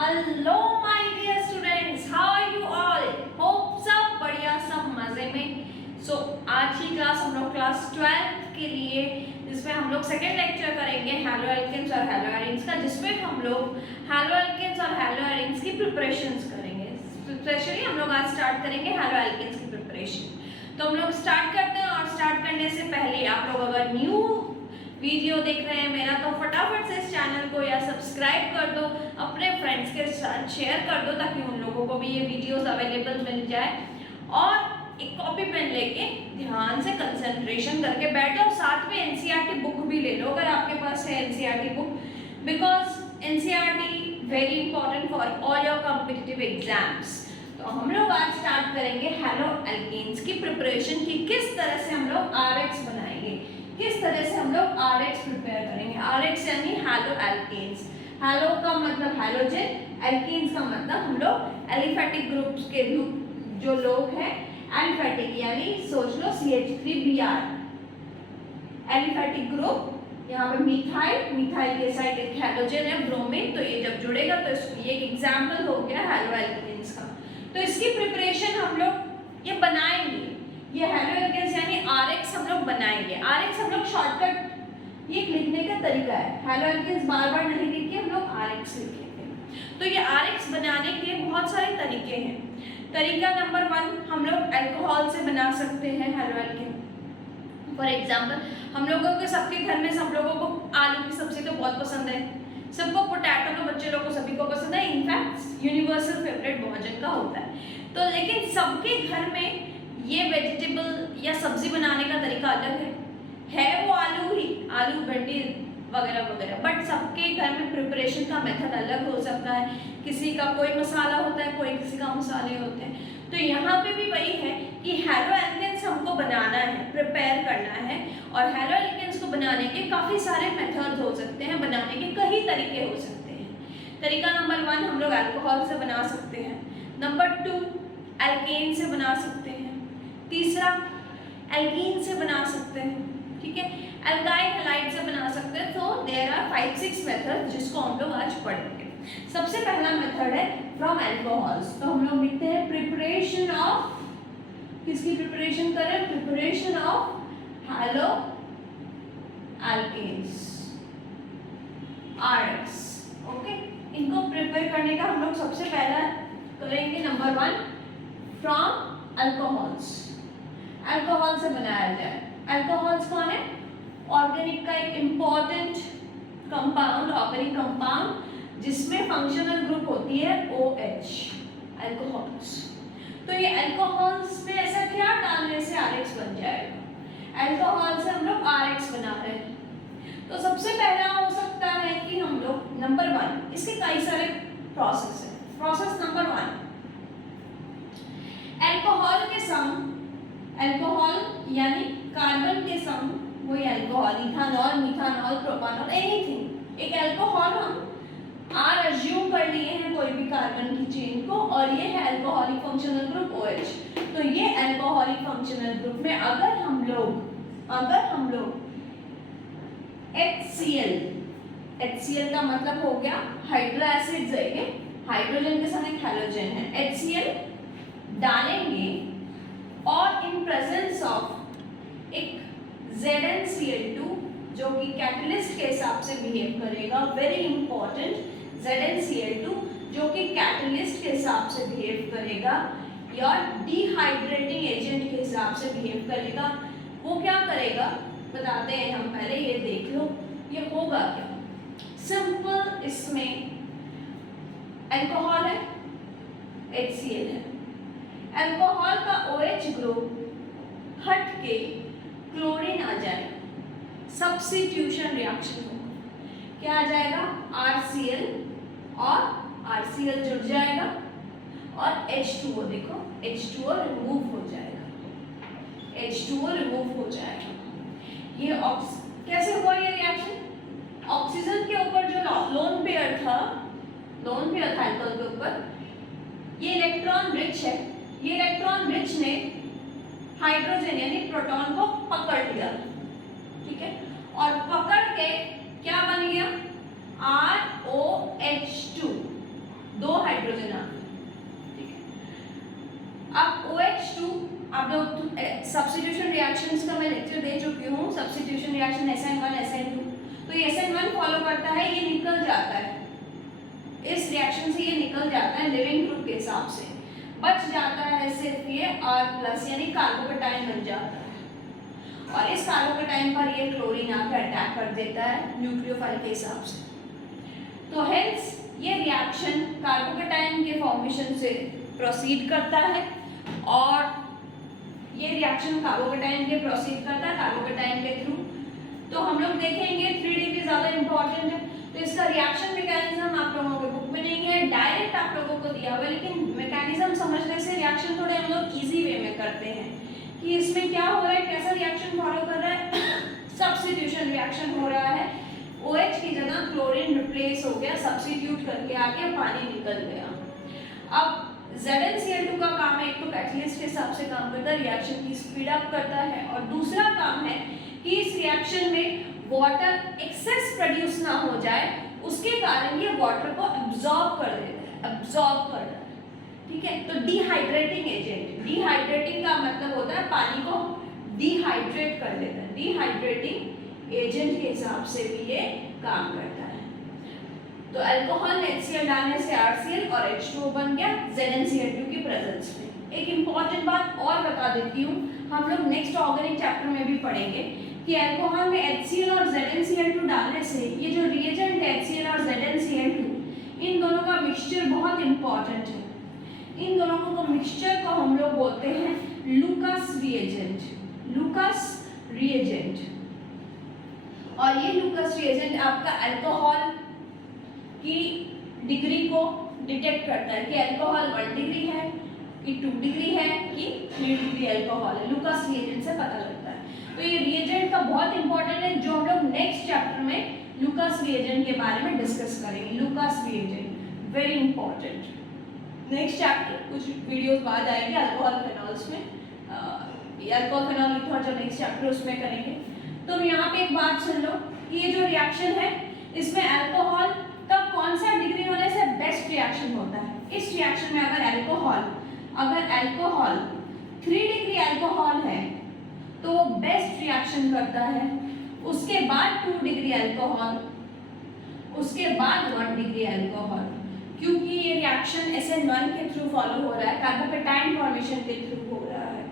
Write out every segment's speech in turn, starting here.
Hello my dear students, how are you all? Hope सब बढ़िया, सब मजे में। सो आज की क्लास हम लोग क्लास 12th के लिए, जिसमें हम लोग सेकेंड लेक्चर करेंगे हैलो एल्केन्स और हैलो एरीन्स का, जिसमें हम लोग हैलो एल्केन्स और हैलो एरीन्स की प्रिपरेशंस करेंगे। स्पेशली हम लोग आज स्टार्ट करेंगे हैलो एल्केन्स की प्रिपरेशन। तो हम लोग स्टार्ट करते हैं, और स्टार्ट करने से पहले आप लोग अगर न्यू वीडियो देख रहे हैं मेरा, तो फटाफट से इस चैनल को या सब्सक्राइब कर दो, अपने फ्रेंड्स के साथ शेयर कर दो, ताकि उन लोगों को भी ये वीडियोस अवेलेबल मिल जाए। और एक कॉपी पेन लेके ध्यान से कंसंट्रेशन करके बैठो, और साथ में एनसीईआरटी बुक भी ले लो अगर आपके पास है NCERT book, because NCERT very important for all your competitive exams. तो हम लोग आज स्टार्ट करेंगे हैलो एल्केन्स की प्रिपरेशन की, किस तरह से हम लोग आरएक्स बनाएंगे, किस तरह से हम लोग आरएक्स प्रिपेयर करेंगे। आरएक्स यानी हैलो एल्केन्स। हैलो का मतलब हैलोजन, एल्केन्स का मतलब हम लोग एलिफेटिक ग्रुप्स के जो लोग हैं, एलिफेटिक यानी सोच लो CH3Br एलिफेटिक ग्रुप। यहाँ पे मिथाइल, मिथाइल के साइड एक हैलोजन है ब्रोमीन, तो ये जब जुड़ेगा तो ये एक एग्जाम्पल हो गया हैलो एल्केन्स का। तो इसकी प्रिपरेशन हम लोग ये बनाएंगे, ये हैलो एल्केन्स यानी आरएक्स हम लोग बनाएंगे। आरएक्स हम लोग शॉर्टकट ये लिखने का तरीका है, हैलो एल्केन्स बार बार नहीं लिख के हम लोग आरएक्स लिखेंगे। तो ये आरएक्स बनाने के बहुत सारे तरीके हैं। तरीका नंबर 1, हम लोग अल्कोहल से बना सकते हैं हैलो एल्केन। फॉर एग्जाम्पल, हम लोगों के सबके घर में सब लोगों को आलू की सब्जी तो बहुत पसंद है, सबको पोटैटो तो बच्चे लोगों को सभी को पसंद है, इनफैक्ट यूनिवर्सल फेवरेट बहुत जन का होता है। तो लेकिन सबके घर में ये वेजिटेबल या सब्जी बनाने का तरीका अलग है वो आलू ही, आलू भिंडी वगैरह वगैरह, बट सबके घर में प्रिपरेशन का मेथड अलग हो सकता है। किसी का कोई मसाला होता है, कोई किसी का मसाले होते हैं। तो यहाँ पे भी वही है कि हैलो एल्केन्स हमको बनाना है, प्रिपेयर करना है, और हैलो एल्केन्स को बनाने के काफ़ी सारे मेथड हो सकते हैं, बनाने के कई तरीके हो सकते हैं। तरीका नंबर 1, हम लोग अल्कोहल से बना सकते हैं। नंबर 2, एल्केन से बना सकते हैं। तीसरा, एल्कीन से बना सकते हैं, ठीक है, एल्काइल हैलाइड से बना सकते हैं। तो देयर आर 5-6 मेथड जिसको हम लोग आज पढ़ेंगे। सबसे पहला मेथड है फ्रॉम अल्कोहल्स। तो हम लोग लिखते हैं प्रिपरेशन ऑफ, किसकी प्रिपरेशन करें, preparation of haloalkanes RX. Okay, इनको प्रिपेयर करने का हम लोग सबसे पहला करेंगे नंबर 1 फ्रॉम अल्कोहल्स। अल्कोहल से बनाया जाए। अल्कोहल्स कौन है? ऑर्गेनिक का एक इंपॉर्टेंट कंपाउंड, ऑर्गेनिक कंपाउंड जिसमें फंक्शनल ग्रुप होती है OH, अल्कोहल्स। तो ये अल्कोहल्स में ऐसा क्या डालने से आरएक्स बन जाएगा? अल्कोहल से हम लोग आरएक्स बना रहे हैं। तो सबसे पहला हो सकता है कि हम लोग नंबर 1, इसके कई सारे प्रोसेस है। प्रोसेस नंबर 1, अल्कोहल के संग, अल्कोहल यानी कार्बन के संग वही अल्कोहल, इथानॉल, मिथानॉल, प्रोपानॉल, एनीथिंग, एक अल्कोहल हम आर अज्यूम कर लिए हैं कोई भी कार्बन की चेन को, और ये है अल्कोहलिक फंक्शनल ग्रुप OH। तो ये अल्कोहलिक फंक्शनल ग्रुप में अगर हम लोग HCl का मतलब हो गया हाइड्रो एसिड, ये हाइड्रोजन के साथ एक हैलोजन है, HCl डालेंगे, और इन प्रेजेंस ऑफ एक ZnCl2 जो कि कैटलिस्ट के हिसाब से बिहेव करेगा, वेरी इंपॉर्टेंट, ZnCl2 जो कि कैटलिस्ट के हिसाब से बिहेव करेगा या डिहाइड्रेटिंग एजेंट के हिसाब से बिहेव करेगा। वो क्या करेगा बताते हैं हम, पहले ये देख लो ये होगा क्या। सिंपल, इसमें अल्कोहल है, HCl है, अल्कोहल का OH ग्रुप हट के क्लोरीन आ जाएगा, सब्स्टिट्यूशन रिएक्शन होगा, क्या आ जाएगा, RCl और RCl जुड़ जाएगा, और H2O, देखो H2O रिमूव हो जाएगा, H2O रिमूव हो जाएगा। ये कैसे हुआ ये रिएक्शन? ऑक्सीजन के ऊपर जो लोन पेयर था अल्कोहल के ऊपर, ये इलेक्ट्रॉन रिच है, ये इलेक्ट्रॉन रिच ने हाइड्रोजन यानी प्रोटॉन को पकड़ लिया, ठीक है, और पकड़ के क्या बन गया, ROH2, बनाते हैं, ठीक है। अब OH2 आप लोग सब्स्टिट्यूशन रिएक्शंस का मैं लेक्चर दे चुकी हूँ, सब्स्टिट्यूशन रिएक्शन SN1 SN2, तो ये SN1 फॉलो करता है, ये निकल जाता है, इस रिएक्शन से ये निकल जाता है लिविंग ग्रुप के हिसाब से, बच जाता है सिर्फ ये R+ यानी कार्बोकेटाइन बन जाता है, और इस कार्बोकेटाइन पर ये क्लोरीन आकर अटैक कर देता है न्यूक्लियोफाइल के हिसाब से। तो हेंस ये रिएक्शन कार्बोकेटाइन के फॉर्मेशन से प्रोसीड करता है, और ये रिएक्शन कार्बोकेटाइन के प्रोसीड करता है कार्बोकेटाइन के थ्रू। तो हम लोग देखेंगे 3D ज़्यादा इंपॉर्टेंट है, तो इसका रिएक्शन मैकेनिज्म आप लोगों के बुक में नहीं है, डायरेक्ट आप लोगों को दिया हुआ है, लेकिन मैकेनिज्म समझने से रिएक्शन थोड़े हम लोग इजी वे में करते हैं कि इसमें क्या हो रहा है, कैसा रिएक्शन फॉलो कर रहा है। सब्स्टिट्यूशन रिएक्शन हो रहा है, OH की जगह क्लोरीन रिप्लेस हो गया, सब्स्टिट्यूट करके आके पानी निकल गया। अब ZnCl2 का काम है, एक तो कैटलिस्ट के हिसाब से काम करता है, रिएक्शन की स्पीड अप करता है, और दूसरा काम है कि इस रिएक्शन में वाटर एक्सेस प्रोड्यूस ना हो जाए, उसके कारण ये वाटर को एब्जॉर्ब कर देता है, ठीक है। तो डिहाइड्रेटिंग एजेंट, डिहाइड्रेटिंग का मतलब होता है पानी को डिहाइड्रेट कर देता है, डिहाइड्रेटिंग एजेंट के हिसाब से भी ये काम करता है। तो अल्कोहल में HCl डालने से RCl और H2O बन गया ZnCl2 की प्रेजेंस में। एक इम्पॉर्टेंट बात और बता देती हूँ, हम लोग नेक्स्ट ऑर्गेनिक चैप्टर में भी पढ़ेंगे कि अल्कोहल में HCl और ZnCl2 डालने से ये जो रिएजेंट है HCl और ZnCl2, इन दोनों का मिक्सचर बहुत इंपॉर्टेंट है। इन दोनों को मिक्सचर को हम लोग बोलते हैं लूकास रिएजेंट, लूकास रिएजेंट। और ये लूकास रिएजेंट आपका अल्कोहल की डिग्री को डिटेक्ट करता है कि अल्कोहल 1 डिग्री है कि 2 डिग्री है कि 3 डिग्री अल्कोहल है, लूकास रिएजेंट से पता लगता है। तो ये रिएजेंट का बहुत इंपॉर्टेंट है, जो हम लोग नेक्स्ट चैप्टर में लूकास रिएजेंट के बारे में डिस्कस करेंगे। Lucas reagent very important. Next chapter कुछ वीडियोस बाद आएंगे अल्कोहल फेनॉल्स में, अल्कोहल फेनॉल ईथर जो नेक्स्ट चैप्टर उसमें करेंगे। तो यहाँ पे एक बात सुन लो कि ये जो रिएक्शन है इसमें अल्कोहल का कौन सा डिग्री होने से बेस्ट रिएक्शन होता है। इस रिएक्शन में अगर अल्कोहल 3 डिग्री अल्कोहल है तो वो बेस्ट रिएक्शन करता है, उसके बाद 2 डिग्री अल्कोहल, उसके बाद 1 डिग्री अल्कोहल, क्योंकि ये रिएक्शन SN1 के थ्रू फॉलो हो रहा है, कार्बोकेटाइन फॉर्मेशन के थ्रू हो रहा है।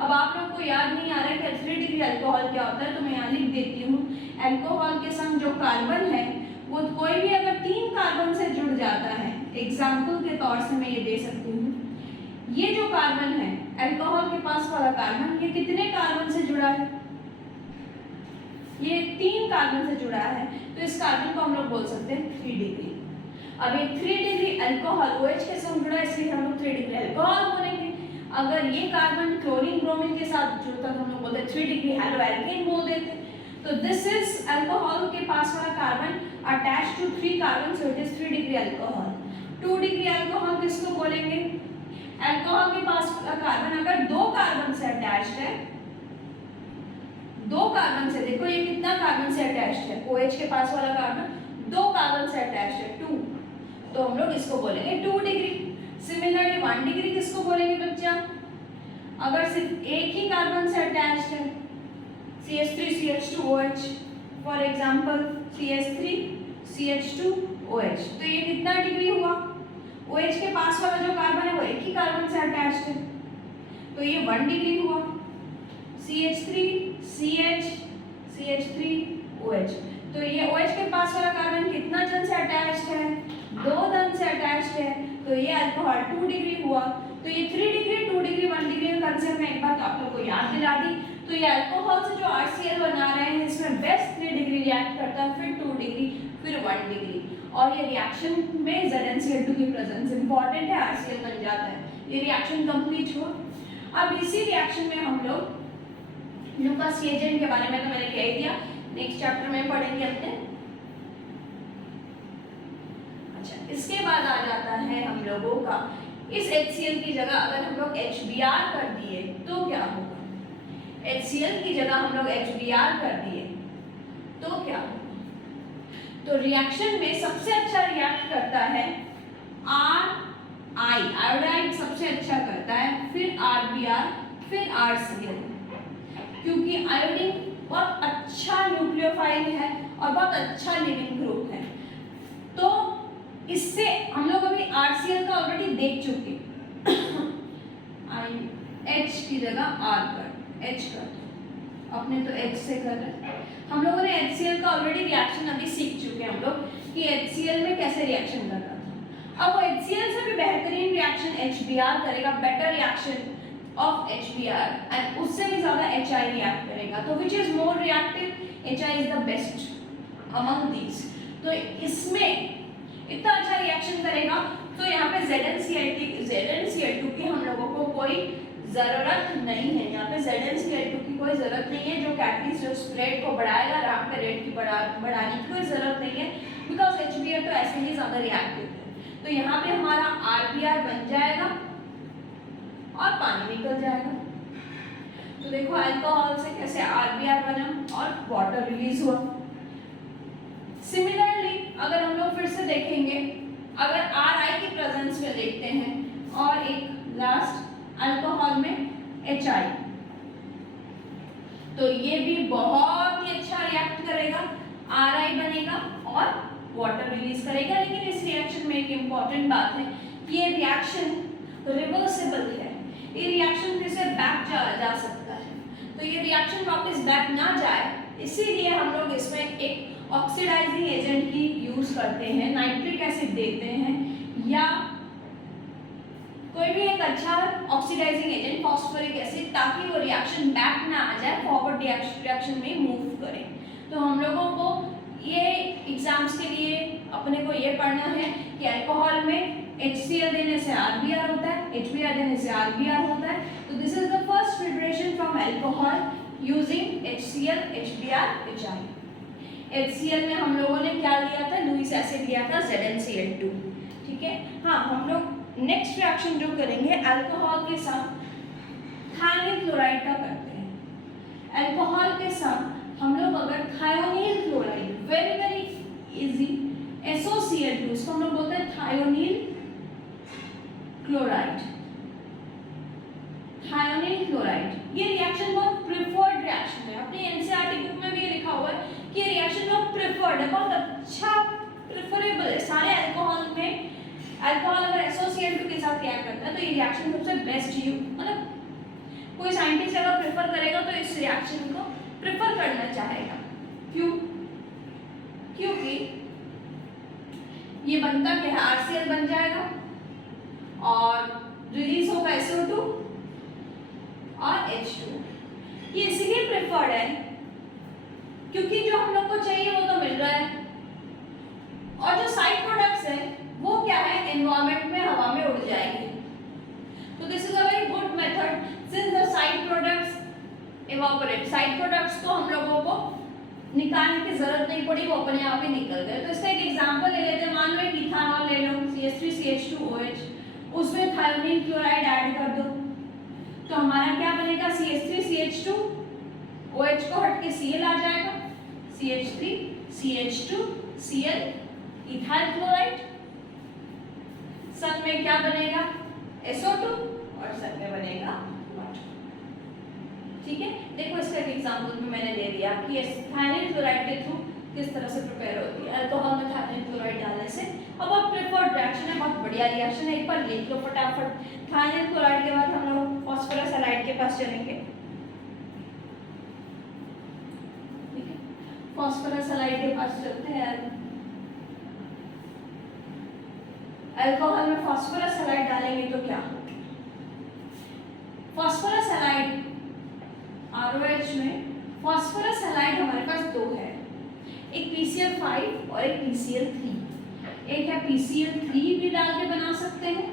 अब आप लोग को याद नहीं आ रहा है कि 3 डिग्री अल्कोहल क्या होता है, तो मैं यहाँ लिख देती हूँ। अल्कोहल के संग जो कार्बन है वो कोई भी अगर 3 कार्बन से जुड़ जाता है, एग्जाम्पल के तौर से मैं ये दे सकती हूँ, ये जो कार्बन है अल्कोहल के पास वाला कार्बन, ये कितने कार्बन से जुड़ा है, ये 3 कार्बन से जुड़ा है, तो इस कार्बन को हम लोग बोल सकते हैं 3 डिग्री। अब ये 3 डिग्री अल्कोहल OH के संग जुड़ा है, इसलिए हम लोग 3 डिग्री अल्कोहल बोलेंगे। अगर ये कार्बन क्लोरीन ब्रोमीन के साथ जुड़ता है तो हम लोग बोलते हैं 3 डिग्री हेलोएल्केन बोल देते। तो दिस इज अल्कोहल के पास वाला carbon attached to 3 carbon, so it is 3 degree alcohol. 2 degree alcohol किसको बोलेंगे, अल्कोहल के पास वाला कार्बन अगर 2 कार्बन से अटैच्ड है, 2 कार्बन से, देखो ये कितना कार्बन से अटैच्ड है, OH के पास वाला कार्बन 2 कार्बन से अटैच्ड है 2, तो हम लोग इसको बोलेंगे 2 डिग्री। सिमिलरली 1 डिग्री किसको बोलेंगे बच्चा, अगर सिर्फ एक ही कार्बन से अटैच्ड है, CH3CH2OH फॉर एग्जांपल CH3CH2OH, तो ये कितना डिग्री हुआ, OH के पास वाला जो कार्बन है वो एक ही कार्बन से अटैच्ड है, तो ये 1 डिग्री हुआ। CH3CH3OH, तो ये OH के पास वाला कार्बन कितना जन से अटैच्ड है, 2 जन से अटैच्ड है, तो ये अल्कोहल 2 डिग्री हुआ। तो ये 3 डिग्री 2 डिग्री 1 डिग्री का कंसेप्ट मैं एक बात आप लोग को याद दिला दी। तो ये अल्कोहल से जो RCl बना रहे हैं इसमें बेस्ट 3 डिग्री रिएक्ट करता है, फिर 2 डिग्री, फिर 1 डिग्री, और ये रिएक्शन में ZnCl2 की प्रेजेंस इंपॉर्टेंट है, RCl बन जाता है। ये रिएक्शन कंप्लीट हुआ। अब इसी रिएक्शन में हम लोग लूकास रिएजेंट के बारे में तो मैंने कह दिया, नेक्स्ट चैप्टर में पढ़ेंगे अपने। अच्छा, इसके बाद आ जाता है हम लोगों का, इस HCl की जगह अगर हम लोग HBr कर दिए तो क्या होगा, HCl की जगह हम लोग HBr कर दिए तो क्या होगा। तो रिएक्शन में सबसे अच्छा रिएक्ट करता है R आयोडाइड सबसे अच्छा करता है, फिर RBr, फिर RCl, क्योंकि आयोडीन बहुत अच्छा न्यूक्लियोफाइल है और बहुत अच्छा लिविंग ग्रुप है। तो इससे हम लोग अभी RCl का ऑलरेडी देख चुके, H की जगह R कर, H कर, अपने तो H से कर रहे हैं हम लोगों ने। HCl का ऑलरेडी रिएक्शन अभी सीख चुके हैं हम लोग कि HCl में कैसे रिएक्शन कर रहा था। अब वो HCl से भी बेहतरीन रिएक्शन HBr करेगा, better reaction of HBr, and उससे भी ज्यादा HI रिएक्ट करेगा। तो which is more reactive? HI is the best among these. तो इसमें इतना अच्छा रिएक्शन करेगा, तो यहाँ पे ZnCl2 की हम लोगों को कोई जरूरत नहीं है। यहाँ पे ZnCl2 की कोई जरूरत नहीं है, जो कैटलिस्ट जो स्प्रेड को बढ़ाएगा, रैंप रेट की बढ़ाने की कोई जरूरत नहीं है, बिकॉज HBr तो ऐसे ही ज्यादा रिएक्टिव है। तो यहाँ पे हमारा RBr बन जाएगा और पानी निकल जाएगा। तो देखो अल्कोहल से कैसे RBr बना और वाटर रिलीज हुआ। सिमिलरली अगर हम लोग फिर से देखेंगे, अगर Ri की प्रेजेंस में देखते हैं और एक लास्ट अल्कोहल में HI, तो ये भी बहुत ही अच्छा रिएक्ट करेगा, Ri बनेगा और वाटर रिलीज करेगा। लेकिन इस रिएक्शन में एक इम्पॉर्टेंट बात है कि ये रिएक्शन रिवर्सिबल है, ये रिएक्शन फिर से बैक जा सकता है। तो ये रिएक्शन वापस बैक ना जाए, इसीलिए हम लोग इसमें एक ऑक्सीडाइजिंग एजेंट की यूज करते हैं, नाइट्रिक एसिड देते हैं या कोई भी एक अच्छा ऑक्सीडाइजिंग एजेंट फॉस्फोरिक एसिड, ताकि वो रिएक्शन बैक ना आ जाए, फॉरवर्ड रिएक्शन में मूव करे। तो हम लोगों को ये एग्जाम्स के लिए अपने को ये पढ़ना है कि अल्कोहल में HCl देने से RBr होता है, HBr देने से RBr होता है। तो this is the first preparation from alcohol using HCl, HBr, HI। HCl में हम लोगों ने क्या लिया था? लुईस एसिड लिया था, ZnCl2, ठीक है। हाँ, हम लोग नेक्स्ट रिएक्शन जो करेंगे अल्कोहल के साथ थायोनील क्लोराइड का करते हैं। अल्कोहल के साथ हम लोग अगर thionyl chloride, very very easy, SOCl2, इसको हम लोग बोलते हैं थायोनील क्लोराइड, थायोनील क्लोराइड। ये रिएक्शन बहुत प्रिफर्ड रिएक्शन है, अपने एनसीईआरटी बुक में भी लिखा हुआ है कि ये रिएक्शन बहुत प्रिफर्ड है, बहुत अच्छा प्रेफरेबल है। सारे अल्कोहल में अल्कोहल अगर SOCl2 के साथ रिएक्ट करता है तो ये रिएक्शन सबसे बेस्ट, मतलब कोई साइंटिस्ट अगर प्रेफर करेगा तो इस रिएक्शन को प्रेफर करना चाहेगा। क्यों? क्योंकि ये बनता क्या है? RCl बन जाएगा और रिलीज होगा SO2 और H2। ये इसलिए प्रेफर्ड है क्योंकि जो हम लोग को चाहिए वो तो मिल रहा है, और जो साइड प्रोडक्ट्स है वो क्या है? एनवायरनमेंट में हवा में उड़ जाएंगे। तो this is a very good method since the side products evaporate. Side products को हम लोगों को निकालने की जरूरत नहीं पड़ी, वो अपने आप ही निकल गए। तो इसका एक एग्जांपल ले लेते हैं। मान लो एक इथानॉल ले लो, CH3CH2OH, उसमें थायोनील क्लोराइड ऐड कर दो, तो हमारा क्या बनेगा? CH3CH2OH को हट के Cl आ जाएगा, CH3CH2Cl, इथाइल क्लोराइड। सब में क्या बनेगा? SO2 और सब में बनेगा वाटर। ठीक है, देखो इसका एक एग्जांपल भी मैंने दे दिया कि थायोनील क्लोराइड के थ्रू किस तरह से प्रिपेयर होती है अल्कोहल में थायोनील क्लोराइड डालने से। अब बहुत प्रेफर्ड रिएक्शन है, बहुत बढ़िया रिएक्शन है, एक बार लिख लो फटाफट। थायोनील क्लोराइड के बाद हम लोग फास्फोरस हैलाइड के पास चलेंगे। ठीक है, फास्फोरस हैलाइड के पास चलते हैं। अल्कोहल में फास्फोरस हैलाइड डालेंगे तो क्या होगा? फास्फोरस हैलाइड ROH में फास्फोरस हैलाइड हमारे पास दो है, एक PCl5 और एक PCl3। एक है PCl3 भी डाल के बना सकते हैं,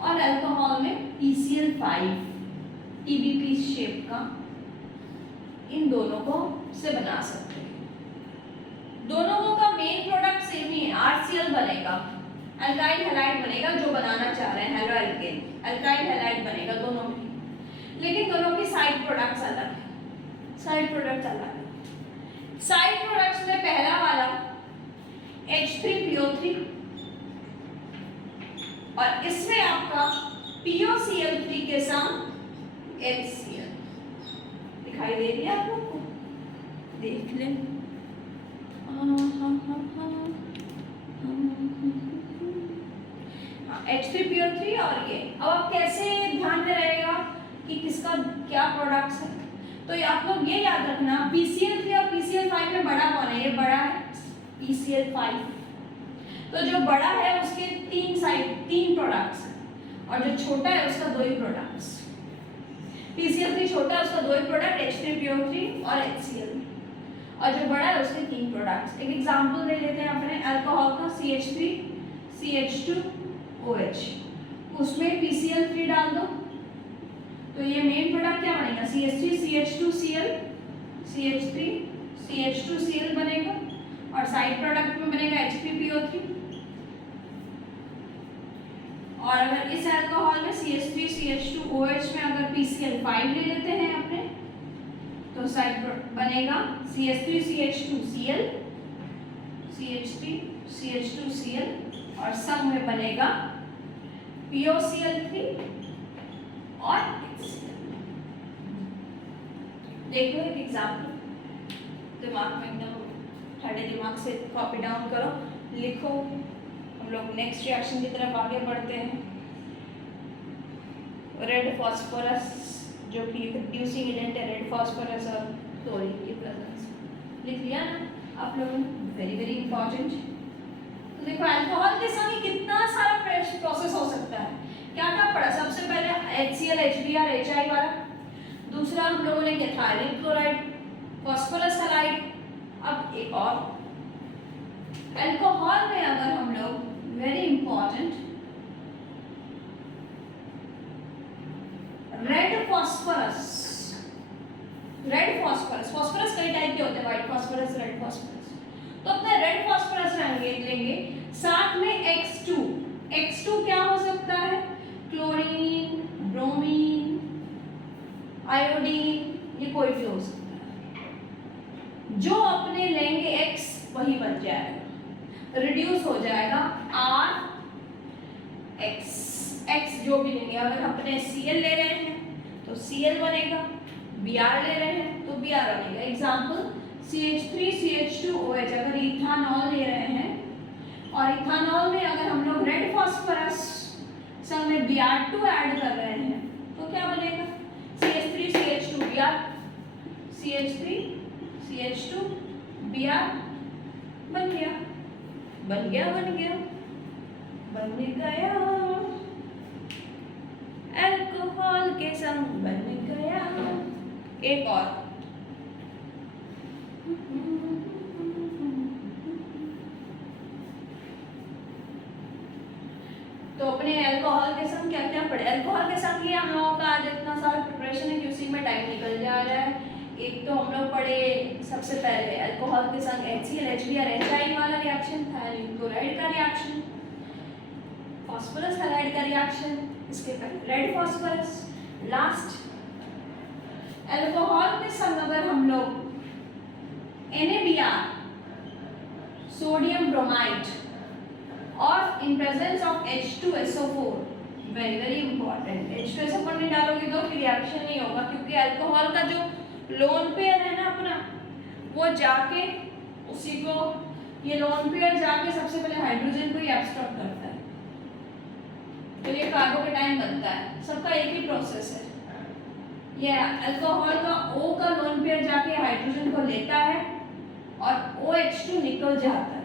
और अल्कोहल में PCl5 TBP शेप का, इन दोनों को से बना सकते हैं। दोनों का मेन प्रोडक्ट सेम ही है, RCl बनेगा, अल्काइल हैलाइड बनेगा, जो बनाना चाह रहे हैं हेलो एल्केन, अल्काइल हैलाइड बनेगा दोनों में, लेकिन दोनों की साइड प्रोडक्ट्स अलग है। साइड प्रोडक्ट्स अलग है। साइड प्रोडक्ट्स में पहला वाला H3PO3, और इसमें आपका आपका POCl3 के संग HCl। दिखाई दे रही है आप लोग को? देख लें। H3PO3 और ये अब आप कैसे ध्यान में रहेगा कि किसका क्या प्रोडक्ट्स है। तो ये आप लोग ये याद रखना, PCl3 और PCl5 में बड़ा कौन है? ये बड़ा है PCl5। तो जो बड़ा है उसके तीन प्रोडक्ट्स हैं और जो छोटा है उसका 2 ही प्रोडक्ट्स। PCl3 छोटा है, उसका 2 ही प्रोडक्ट H3PO3 और HCl, और जो बड़ा है उसके 3 प्रोडक्ट्स। एक एग्जांपल दे लेते हैं अपने अल्कोहल का, CH3 CH2OH, उसमें PCl3 डाल दो तो ये मेन प्रोडक्ट क्या बनेगा? CH3 CH2Cl CH3 CH2Cl बनेगा, और साइड प्रोडक्ट में बनेगा H3PO3। और अगर इस अल्कोहल में CH3 CH2OH में अगर PCl5 ले लेते हैं अपने, तो साइड बनेगा CH3 CH2Cl CH3 CH2Cl, और संग में बनेगा POCl3 और HCl। देख लो एक एग्जाम्पल, दिमाग में एकदम ठंडे दिमाग से कॉपी डाउन करो, लिखो। हम लोग नेक्स्ट रिएक्शन की तरफ आगे बढ़ते हैं। रेड फॉस्फोरस जो कि रिड्यूसिंग एजेंट है, रेड फॉस्फोरस और क्लोरीन की प्रेजेंस, लिख लिया ना आप लोगों ने? Very very important. तो देखो अल्कोहल के संग कितना सारा प्रोसेस हो सकता है। क्या क्या पढ़ा? सबसे पहले HCl HBr HI वाला, दूसरा हम लोगों ने किया थायरिल क्लोराइड, फॉस्फोरस हैलाइड। अब एक और अल्कोहल में अगर हम लोग very important red phosphorus, phosphorus कई टाइप के होते हैं, व्हाइट फॉस्फोरस, रेड फॉस्फोरस। तो अपने रेड फॉस्फोरस लेंगे, साथ में X2 क्या हो सकता है? क्लोरीन, ब्रोमीन, आयोडीन, ये कोई भी हो सकता है। जो अपने लेंगे X वही बन जाएगा, रिड्यूस हो जाएगा X जो भी लेंगे। अगर अपने Cl ले रहे हैं तो Cl बनेगा, Br ले रहे हैं तो Br बनेगा। एग्जाम्पल CH3 CH2OH, अगर इथानॉल ले रहे हैं और इथानॉल में अगर हम लोग रेड फॉस्फोरस संग में Br2 ऐड कर रहे हैं तो क्या बनेगा? CH3 CH2 Br, CH3 CH2 Br बन गया। अल्कोहल के संग बन गया। एक और तो अपने अल्कोहल के संग क्या क्या पढ़े? अल्कोहल के संग ही हम लोगों का आज इतना सारा प्रिपरेशन है कि उसी में टाइम निकल जा रहा है। एक तो हम लोग पढ़े सबसे पहले अल्कोहल के संग HCl HBr HI वाला रिएक्शन, थायरिल क्लोराइड का रिएक्शन, फॉस्फोरस हैलाइड का रिएक्शन, इसके पहले रेड फॉस्फोरस। लास्ट अल्कोहल के संग अगर हम लोग NaBr, सोडियम ब्रोमाइड, और in presence of H2SO4, very very important. H2SO4 नहीं डालोगे तो फिर रिएक्शन नहीं होगा, क्योंकि अल्कोहल का जो लोन पेयर है ना अपना, वो जाके उसी को, ये लोन पेयर जाके सबसे पहले हाइड्रोजन को ही एब्सॉर्ब करता है, तो ये कार्बोकेटाइन बनता है। सबका एक ही प्रोसेस है। ये अल्कोहल का O का लोन पेयर जाके हाइड्रोजन को लेता है और OH2 निकल जाता है।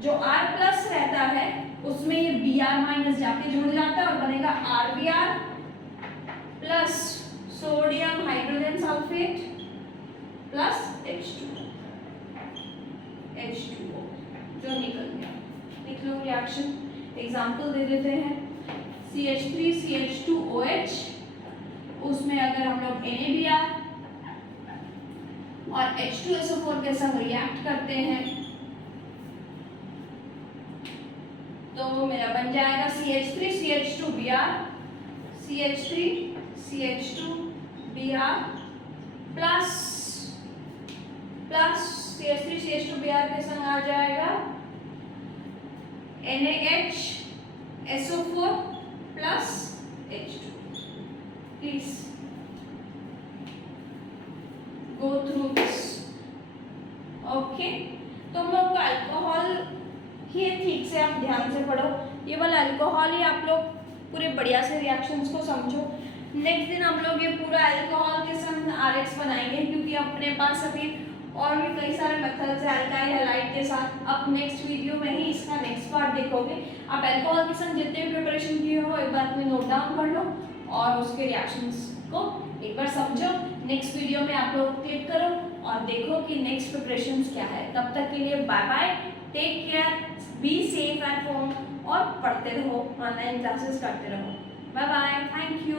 जो R प्लस रहता है उसमें ये Br माइनस जाके जुड़ जाता है और बनेगा RBr plus sodium hydrogen sulphate plus H2O जो निकल गया। लिख लो रिएक्शन, एग्जाम्पल दे देते हैं। CH3 CH2OH, उसमें अगर हम लोग NaBr और H2SO4 के संग रिएक्ट करते हैं तो मेरा बन जाएगा CH3 CH2Br, CH3 CH2Br plus CH3 CH2Br के संग आ जाएगा NaHSO4 plus H2. Please go through this. Okay, तो हम लोग को अल्कोहल ही ठीक से आप ध्यान से पढ़ो, ये वाला अल्कोहल ही आप लोग पूरे बढ़िया से रिएक्शंस को समझो। नेक्स्ट दिन हम लोग ये पूरा अल्कोहल के संग आरएक्स बनाएंगे, क्योंकि अपने पास अभी और भी कई सारे मेथड्स है अल्काइल हैलाइड के साथ। अब नेक्स्ट वीडियो में ही इसका नेक्स्ट पार्ट देखोगे। आप अल्कोहल के संग जितने भी प्रिपरेशन किए हो एक बार में नोट डाउन कर लो और उसके रिएक्शंस को एक बार समझो। नेक्स्ट वीडियो में आप लोग क्लिक करो और देखो कि नेक्स्ट प्रिपरेशंस क्या है। तब तक के लिए bye bye, take care, be safe at home और पढ़ते रहो, ऑनलाइन क्लासेस करते रहो। Bye bye, thank you.